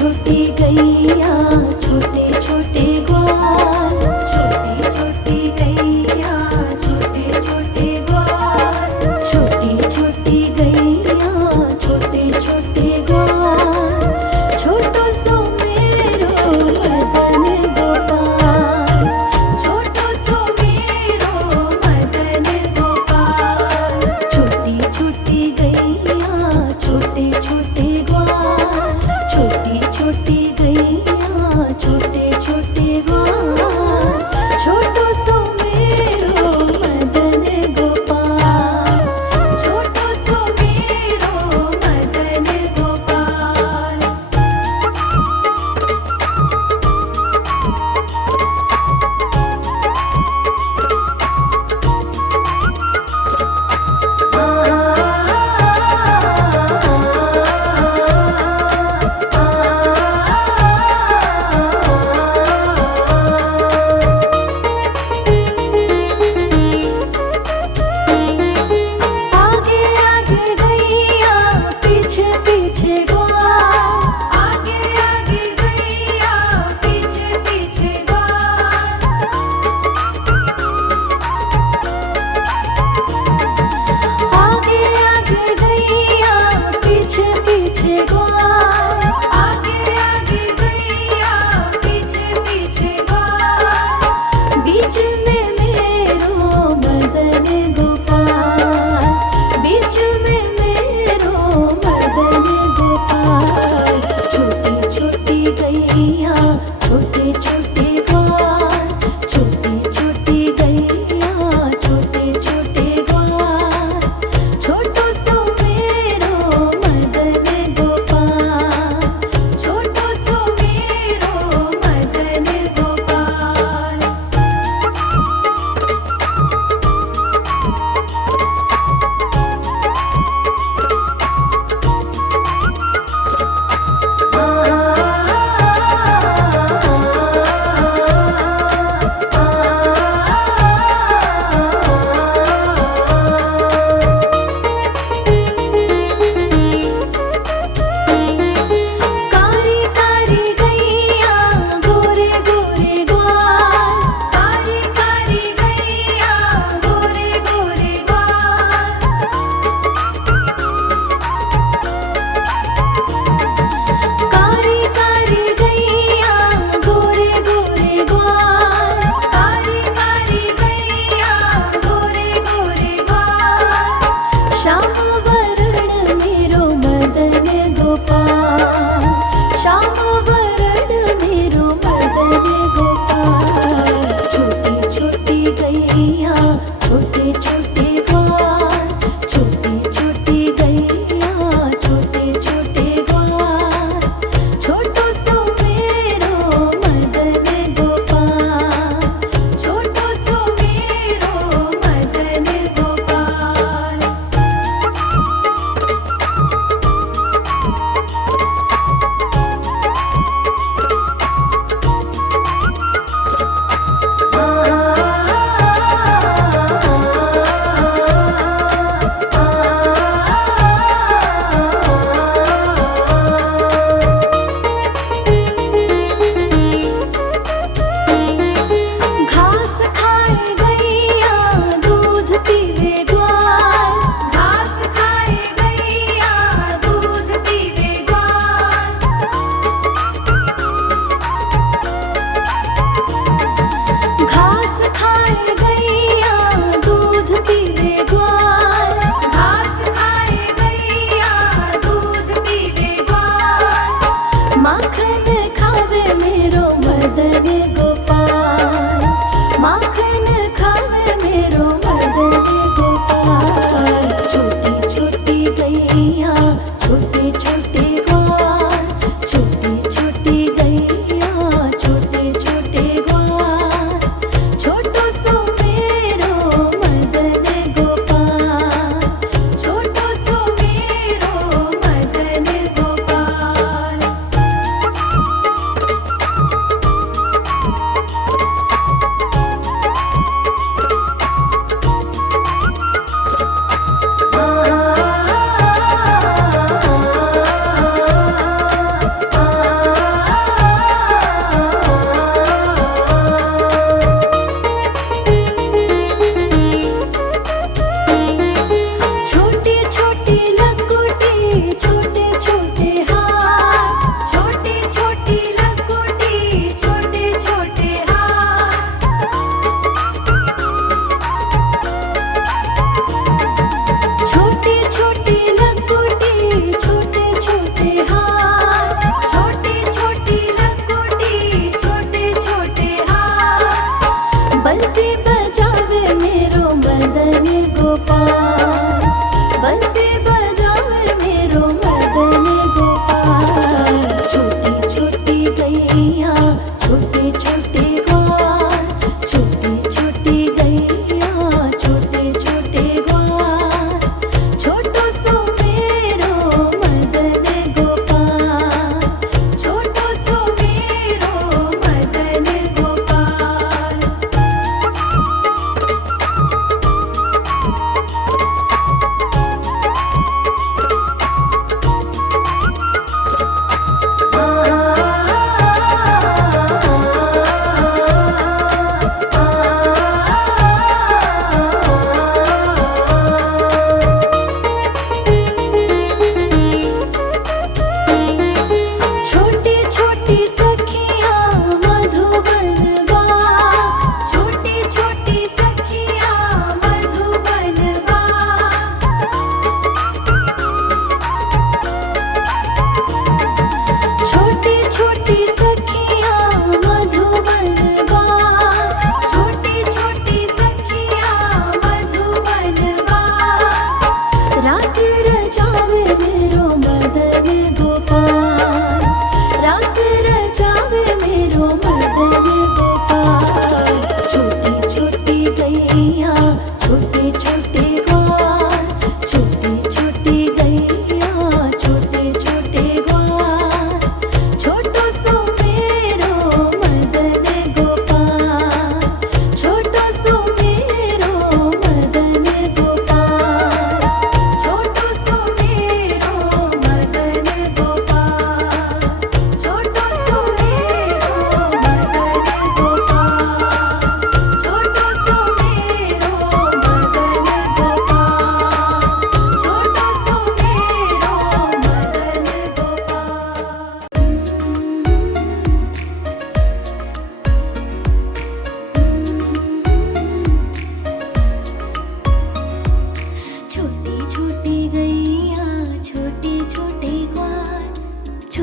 छोटी गैया छोटे छोटे ग्वाल, छोटी छोटी गैया छोटे छोटे ग्वाल, छोटी छोटी गैया छोटे छोटे ग्वाल, छोटो सो मेरो मदन गोपाल, छोटो सो मेरो मदन गोपाल, छोटी छोटी गैया छोटे छोटे ग्वाल, छोटी छोटी गैया छोटे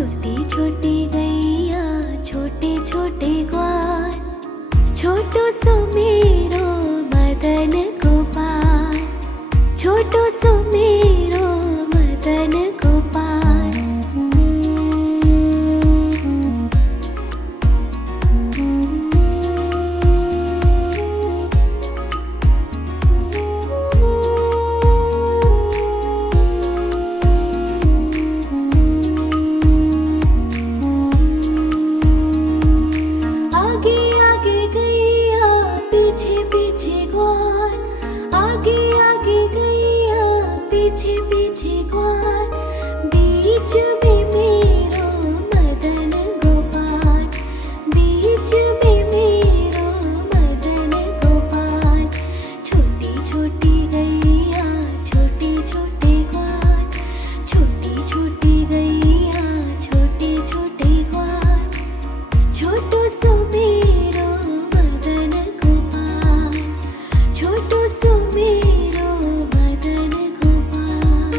छोटी छोटी गैया छोटे छोटे ग्वाल, छोटो सो मेरो मदन गोपाल, छोटो सो मेरो मदन गोपाल। आगे आगे गैया पीछे पीछे ग्वाल, आगे आगे गैया पीछे पीछे ग्वाल, बीच में मेरो मदन गोपाल, बीच में मेरो मदन गोपाल। छोटी छोटी गैया छोटे छोटे ग्वाल, छोटी छोटी गैया छोटे छोटे ग्वाल, छोटो सो मेरो मदन गोपाल, छोटो सो मेरो मदन गोपाल।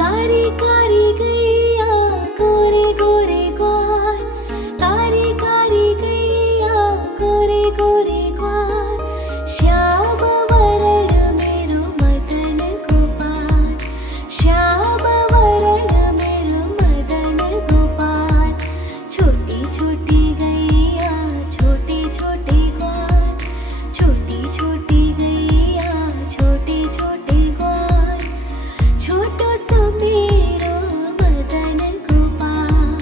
कारी कारी गैया गोरे गोरे ग्वाल, कारी कारी गैया गोरे गोरे ग्वाल, श्याम वरण मेरो मदन गोपाल, श्याम वरण मेरो मदन गोपाल। छोटी छोटी गैया छोटे छोटे ग्वाल, छोटी छोटी गैया छोटे छोटे ग्वाल, छोटो सो मेरो मदन गोपाल,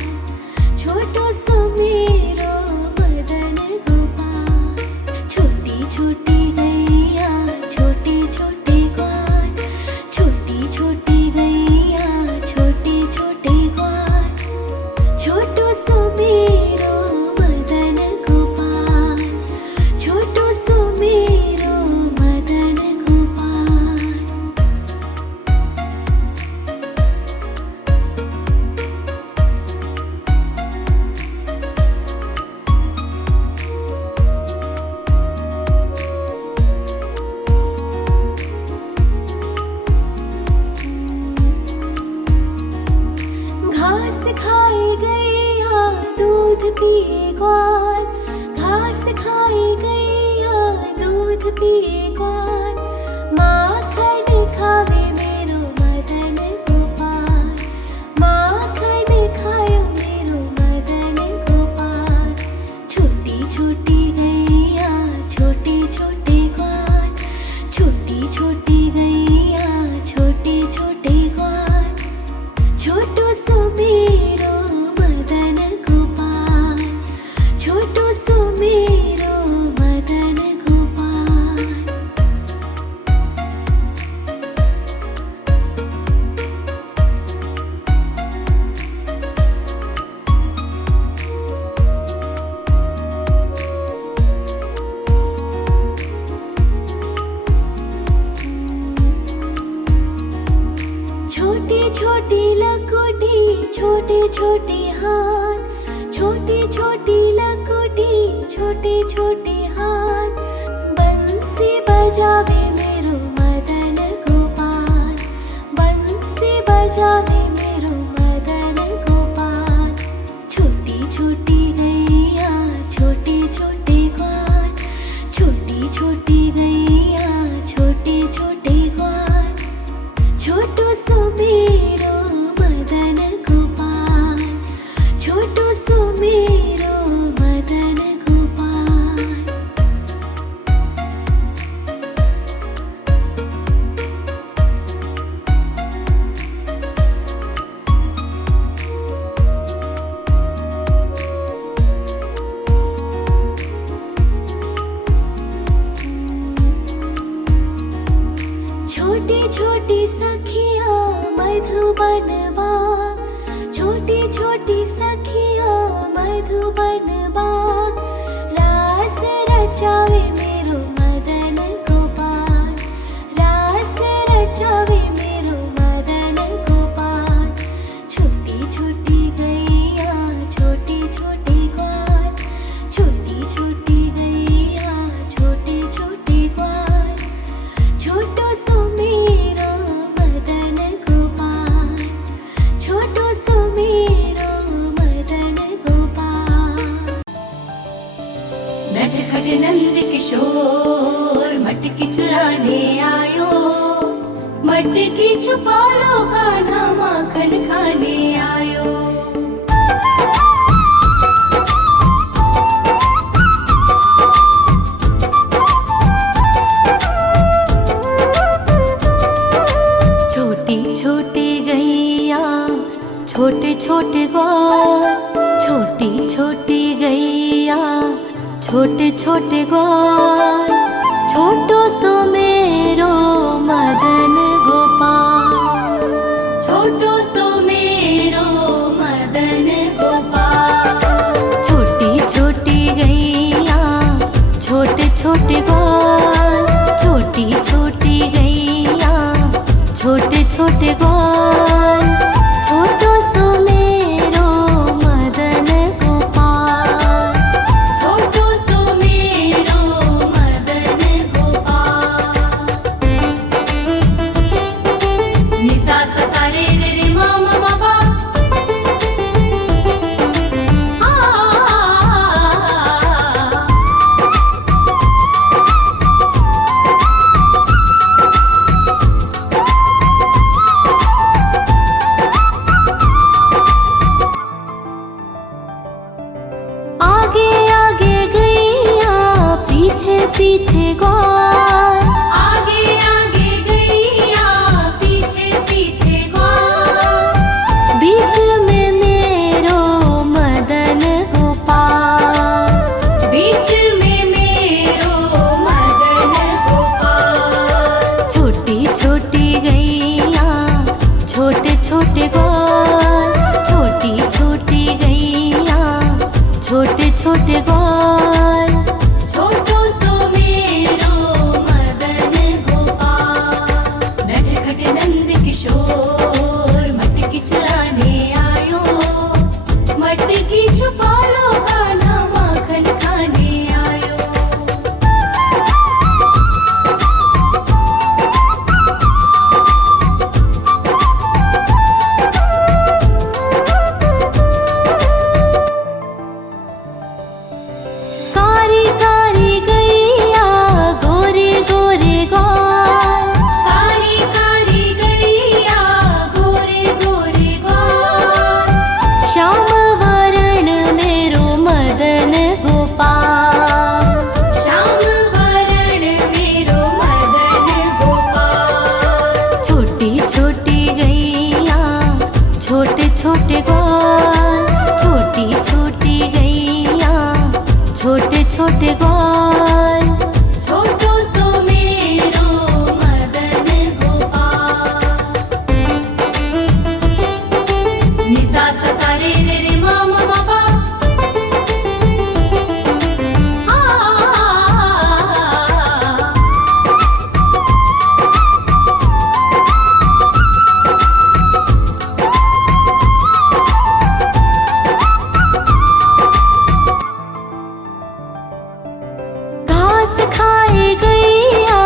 छोटो सो मेरो मदन गोपाल। छोटी छोटी गैया छोटे छोटे ग्वाल, छोटी छोटी गैया छोटे छोटे ग्वाल, छोटो सो मेरो मदन गोपाल, छोटो सो मेरो मदन गोपाल। घास खाए गैया दूध पिए ग्वाल, घास खाए गैया दूध पिए ग्वाल, माखन खावे मेरो मदन गोपाल, माखन खायो मेरो मदन गोपाल। छोटी छोटी गैया छोटे छोटे ग्वाल, छोटी छोटी गैया छोटे छोटे ग्वाल, छोटो सो मेरो मदन गोपाल, छोटो सो मेरो मदन गोपाल। छोटी छोटी लकोटी छोटे छोटे हाथ, छोटी छोटी लकोटी छोटे छोटे हाथ, बंसी बजावे मेरो मदन गोपाल, बंसी बजावे मेरो मदन गोपाल। छोटी छोटी गैया छोटे छोटे ग्वाल, छोटी छोटी गैया छोटे छोटे ग्वाल, छोटो सो मेरो मदन गोपाल, छोटो सो मेरो मदन गोपाल। छोटी छोटी सखिया मधुबन बाग, छोटी छोटी सखिया मधुबन बाग, रास रचावे मेरो मदन गोपाल, रास रचावे मेरो छोटी छोटी गैया छोटे छोटे ग्वाल, छोटी छोटी गैया छोटे छोटे ग्वाल, छोटो सो मेरो मदन गोपाल, छोटो सो मेरो मदन गोपाल। छोटी छोटी गैया छोटे छोटे ग्वाल, छोटी छोटी गैया छोटे छोटे ग्वाल, छोटो सो मेरो मदन गोपाल, छोटो सो मेरो मदन गोपाल। नि सा सा सा रे रे रे मा मा मा पा, आगे आगे गैया पीछे पीछे ग्वाल, आगे आगे गैया पीछे पीछे ग्वाल, बीच में मेरो मदन गोपाल, बीच में मेरो मदन गोपाल। छोटी छोटी गैया छोटे छोटे ग्वाल, छोटी छोटी गैया छोटे छोटे ग्वाल, छोटो सो मेरो मदन गोपाल। नटखट नंद किशोर मटकी चुराने आयो, मटकी छुपा लो कान्हा माखन खाने आयो। कारी कारी गैया गोरे गोरे ग्वाल, कारी कारी गैया गोरे गोरे ग्वाल, श्याम वरण मेरो मदन गोपाल, श्याम वरण मेरो मदन गोपाल। छोटी छोटी गैया छोटे छोटे ग्वाल, छोटी छोटी गैया छोटे छोटे ग्वाल, छोटो सो मेरो मदन गोपाल। नि सा सा सा रे रे रे मा मा मा पा, घास खाए गैया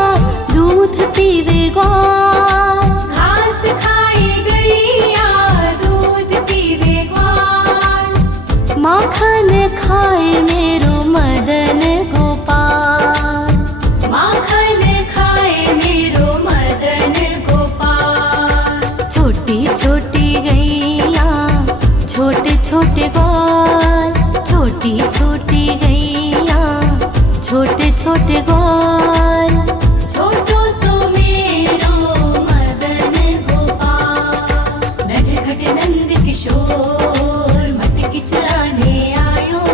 दूध पीवे ग्वाल, घास खाए गैया दूध पीवे ग्वाल, माखन खाए मेरो मदन गोपाल, माखन खाए मेरो मदन गोपाल। छोटी छोटी गैया छोटे छोटे ग्वाल, छोटी छोटी गैया छोटे छोटे ग्वाल, छोटो सो मेरो मदन गोपाल। नटखट नंद किशोर मटकी चुराने आयो,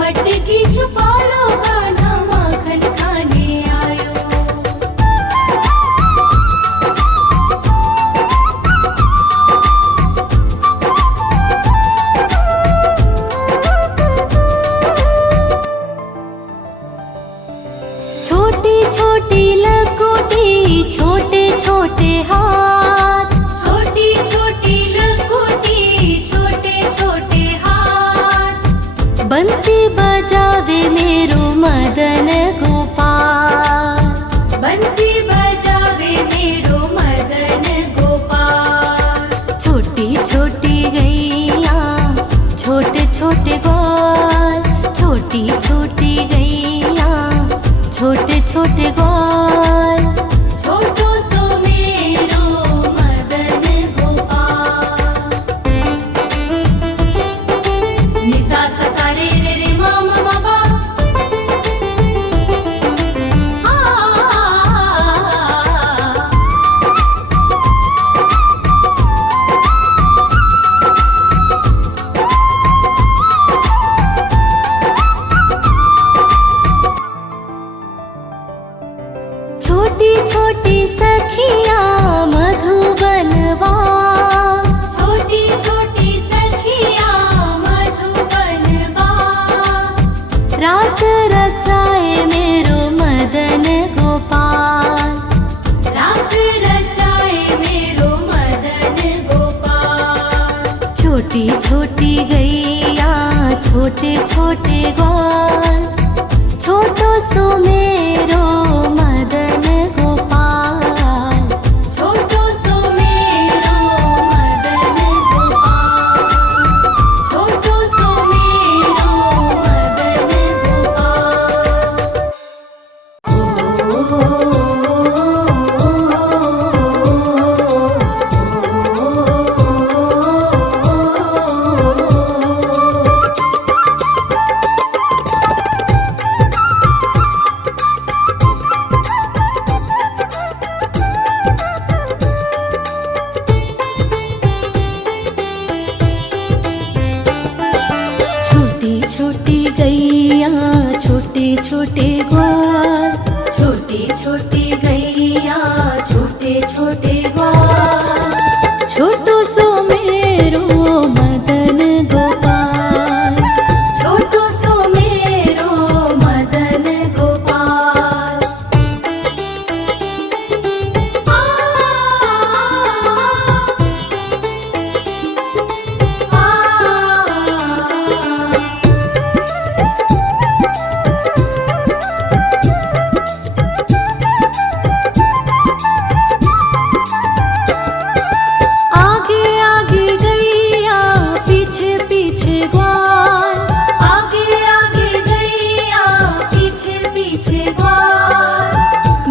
मटकी छुपा लो कान्हा माखन खाने आयो। छोटी छोटी लकोटी छोटे छोटे हाथ, छोटी छोटी लकोटी छोटे छोटे हाथ, बंसी बजावे मेरो मदन गोपाल, बंसी बजावे मेरो मदन गोपाल। छोटी छोटी गैया छोटे छोटे ग्वाल, छोटी छोटी गैया छोटे छोटे ग्वाल, छोटो सो मेरो मदन गोपाल। नि सा सा सा रे रे रे मा मा मा पा, छोटी छोटी गैया छोटे छोटे ग्वाल, छोटो सो मेरो मदन गोपाल, छोटो सो मेरो मदन गोपाल, छोटो सो मेरो मदन गोपाल। छोटी गैया छोटे छोटे ग्वाल, छोटी छोटी गैया छोटे छोटे ग्वाल, छोटो सो मेरो मदन गोपाल, छोटो सो मेरो मदन गोपाल।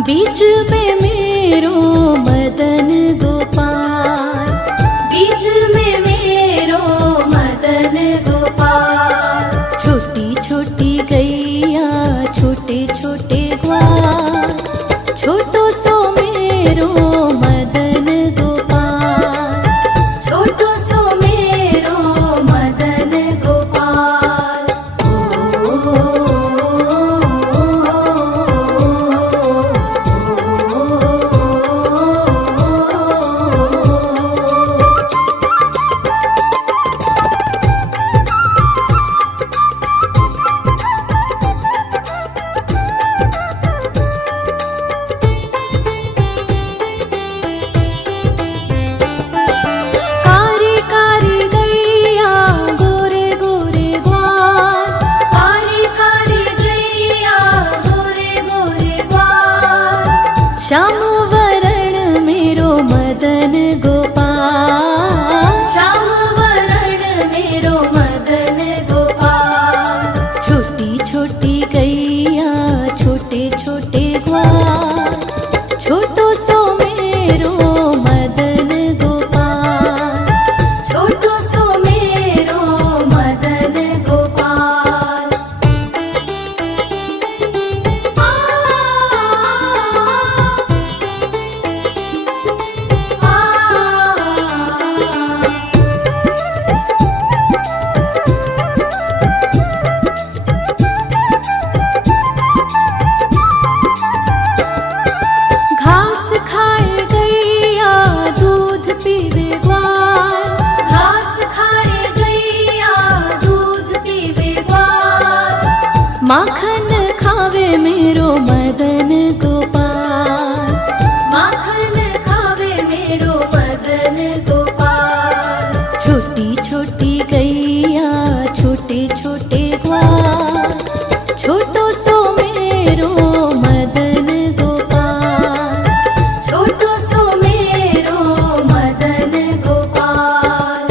बीच में मेरो मदन गोपाल, बीच में मेरो मदन गोपाल, छोटी छोटी गैया छोटे छोटे ग्वाल, छोटो सो मेरो मदन गोपाल, छोटो सो मेरो मदन गोपाल। श्याम वरण मेरो मदन गोपाल, श्याम वरण मेरो मदन गोपाल, छोटी छोटी गैया छोटे छोटे ग्वाल, छोटो सो मेरो मदन गोपाल, छोटो सो मेरो मदन गोपाल। घास खाए गैया दूध पीवे ग्वाल, घास खाए गैया दूध पीवे ग्वाल, माखन खावे मेरो मदन गोपाल, माखन खावे मेरो मदन गोपाल, छोटी छोटी गैया छोटे छोटे ग्वाल, छोटो सो मेरो मदन गोपाल, छोटो सो मेरो मदन गोपाल।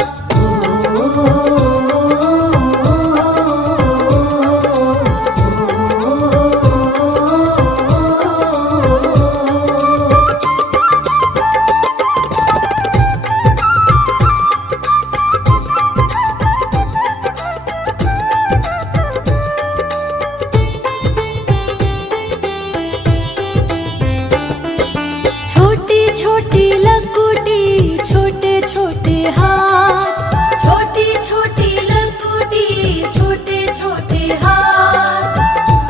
छोटी छोटी लकुटी छोटे छोटे हाथ, छोटी छोटी लकुटी छोटे छोटे हाथ,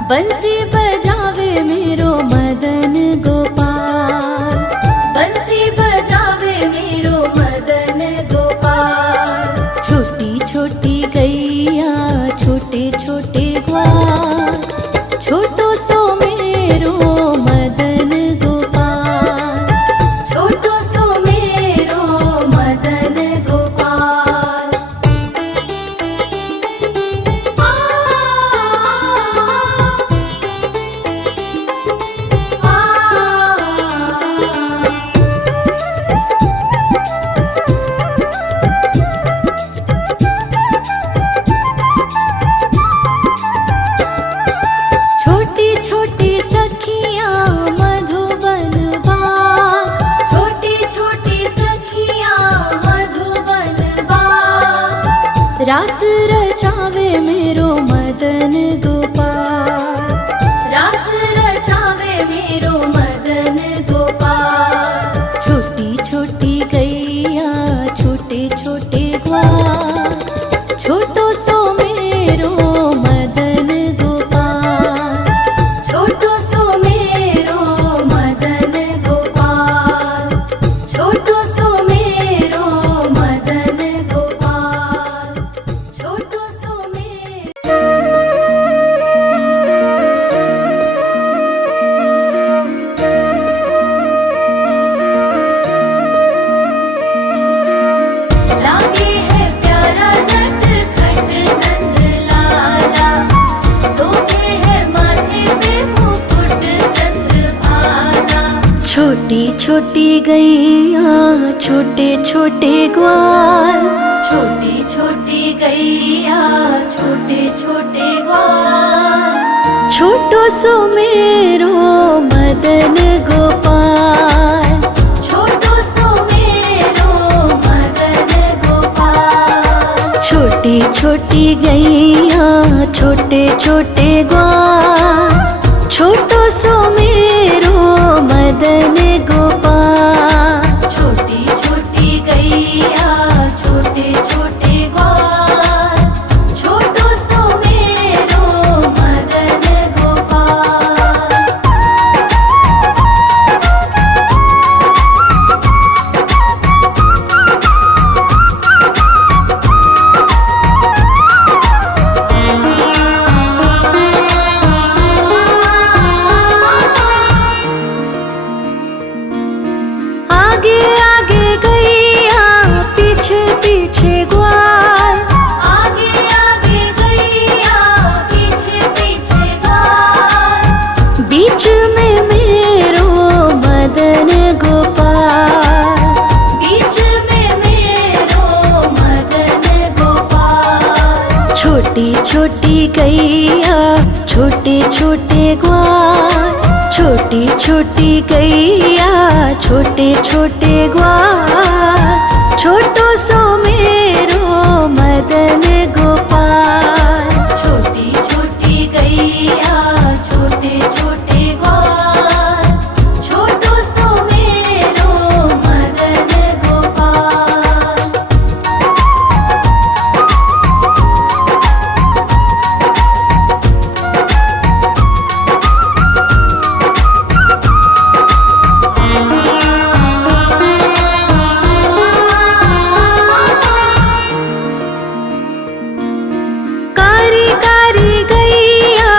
बंसी बजावे मेरो मदन गोपाल, बंसी बजावे मेरो मदन गोपाल, छोटी छोटी गैया छोटे छोटे ग्वाल, छोटो सो मेरो मदन गोपाल, छोटो सो मेरो मदन गोपाल। रास रचावे मेरो मदन गोपाल, रास रचावे मेरो मदन गोपाल। छोटी छोटी गैया छोटे छोटे ग्वाल, छोटो सो मेरो मदन गोपाल, छोटो सो मेरो मदन गोपाल, छोटो सो मेरो मदन गोपाल, छोटो सो मेरो। लागे है प्यारा नटखट नंद लाला, सोते है माथे पे मुकुट चंद्रभाला। छोटी छोटी गैया छोटे छोटे ग्वाल, छोटी छोटी गैया छोटे छोटे ग्वाल, छोटो सो मेरो मदन गोपाल, छोटो सो मेरो मदन गोपाल। छोटी छोटी गैया छोटे छोटे ग्वाल, छोटो सो मेरो मदन गोपाल, छोटी छोटी गैया छोटे छोटे ग्वाल, छोटो सो मेरो मदन गोपाल। आगे आगे गैया पीछे पीछे ग्वाल, आगे आगे गैया पीछे पीछे ग्वाल, बीच में मेरो मदन गोपाल, बीच में मेरो मदन गोपाल। छोटी छोटी गैया छोटे छोटे ग्वाल, छोटी छोटी गैया छोटे छोटे ग्वाल, छोटो सो मेरो मदन गोपाल, छोटी छोटी गैया छोटे छोटे ग्वाल, छोटो सो मेरो मदन गोपाल। कारी कारी गैया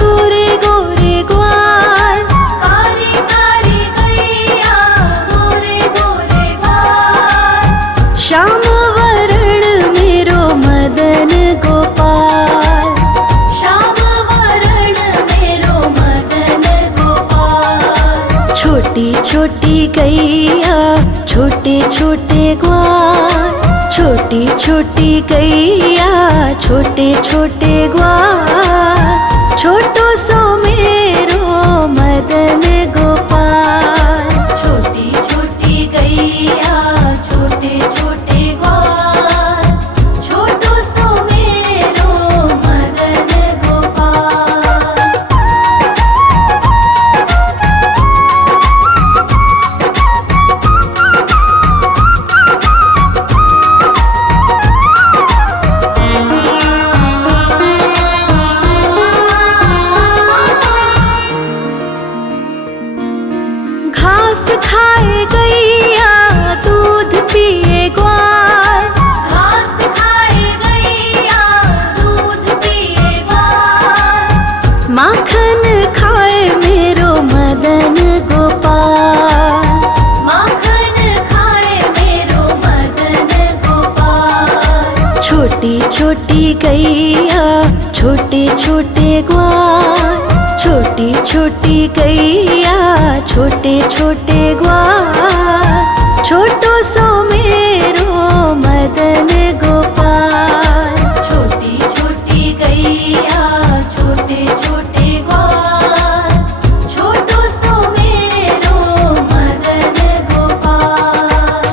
गोरे गोरे ग्वाल, कारी कारी गैया गोरे गोरे ग्वाल, श्याम वरण मेरो मदन गोपाल, श्याम वरण मेरो मदन गोपाल। छोटी छोटी गैया छोटे छोटे ग्वाल, छोटी छोटी गैया छोटे छोटे ग्वाल, छोटो सो मेरो मदन गोपाल, छोटी छोटी गैया छोटे छोटे ग्वाल, छोटो सो मेरो मदन गोपाल। घास खाए गैया दूध पिए ग्वाल, घास खाए गैया दूध पिए ग्वाल, माखन खाए मेरो मदन गोपाल, माखन खाए मेरो मदन गोपाल। छोटी छोटी गैया छोटे छोटे ग्वाल, छोटी छोटी गैया छोटे छोटे ग्वाल, छोटो सो मेरो मदन गोपाल, छोटी छोटी गैया छोटे छोटे ग्वाल, छोटो सो मेरो मदन गोपाल।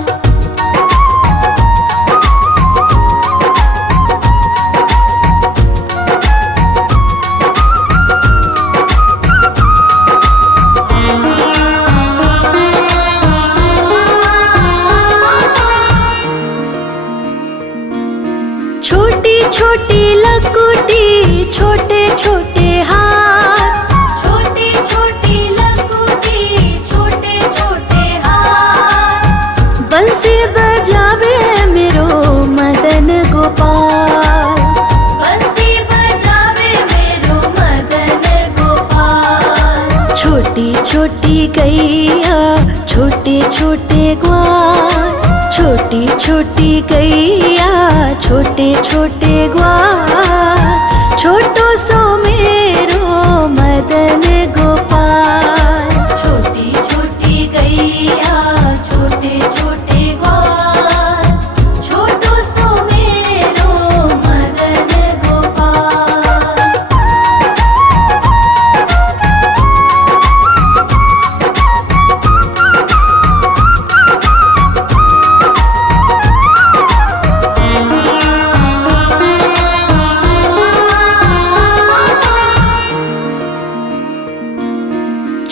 छोटे छोटे हाथ, छोटी छोटी लघुटी, छोटे छोटे हाथ। बंसी बजावे मेरो मदन गोपाल, बंसी बजावे मेरो मदन गोपाल। छोटी छोटी गैया छोटे छोटे ग्वाल, छोटी छोटी गैया छोटे छोटे ग्वाल। छोटो सो मेरो मदन गोपाल, छोटी छोटी गैया छोटे छोटे ग्वाल। छोटो सो मेरो मदन गोपाल।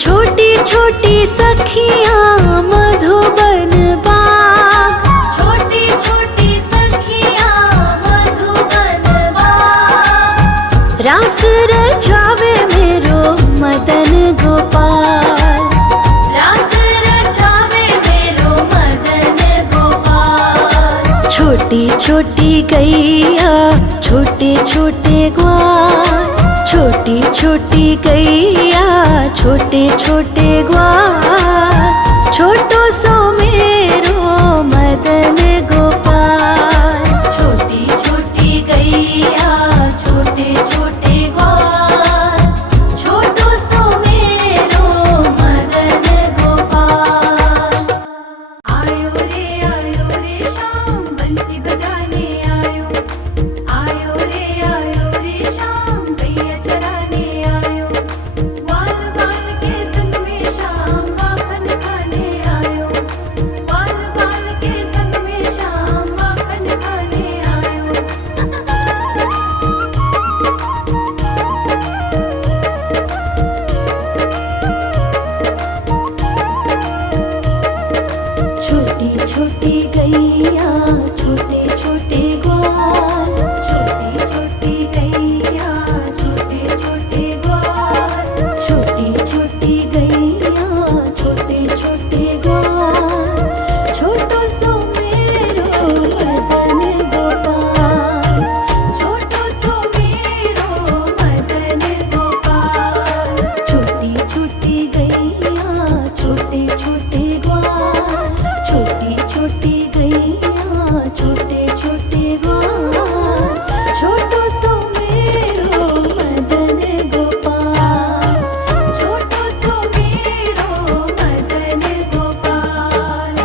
छोटी छोटी सखियाँ मधुबन बाग, छोटी छोटी सखियाँ मधुबन बाग। रास रचावे मेरो मदन गोपाल, रास रचावे मेरो मदन गोपाल। छोटी छोटी गैया छोटे छोटे ग्वाल, छोटी छोटी गैया छोटे छोटे ग्वाल। छोटो सो मेरो मदन गोपाल, छोटी छोटी गैया छोटे छोटे ग्वाल। छोटो सो मेरो मदन गोपाल। आयो रे शाम बंसी बजाने आयो। आयो रे शाम गैया चराने आयो। ग्वाल बाल के संग में शाम माखन खाने आयो। ग्वाल बाल के संग में शाम माखन खाने आयो। छोटी छोटी गैया छोटे छोटे ग्वाल, छोटी छोटी गैया छोटे छोटे ग्वाल। छोटी छोटी गैया छोटे छोटे ग्वाल। छोटो सो मेरो मदन गोपाल, छोटो सो मेरो मदन गोपाल। छोटी छोटी गैया छोटे छोटे ग्वाल, छोटी छोटी गैया छोटे छोटे ग्वाल। छोटो सो मेरो मदन गोपाल, छोटो सो मेरो मदन गोपाल।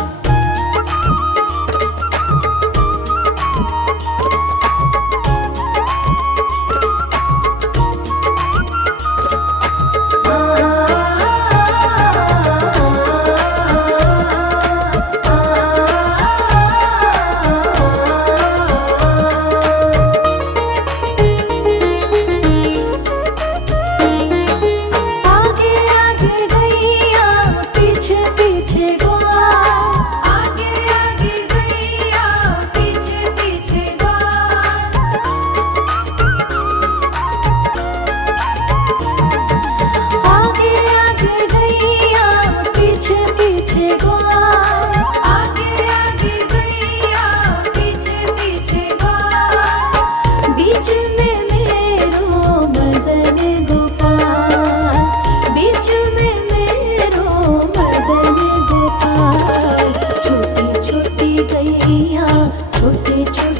आगे आगे गैया पीछे पीछे ग्वाल, आगे आगे गैया पीछे पीछे ग्वाल। आगे आगे गैया पीछे पीछे ग्वाल। आगे आगे गैया पीछे पीछे ग्वाल। बीच में मेरो मदन गोपाल, बीच में मेरो मदन गोपाल। छोटी छोटी गैया छोटे छोटे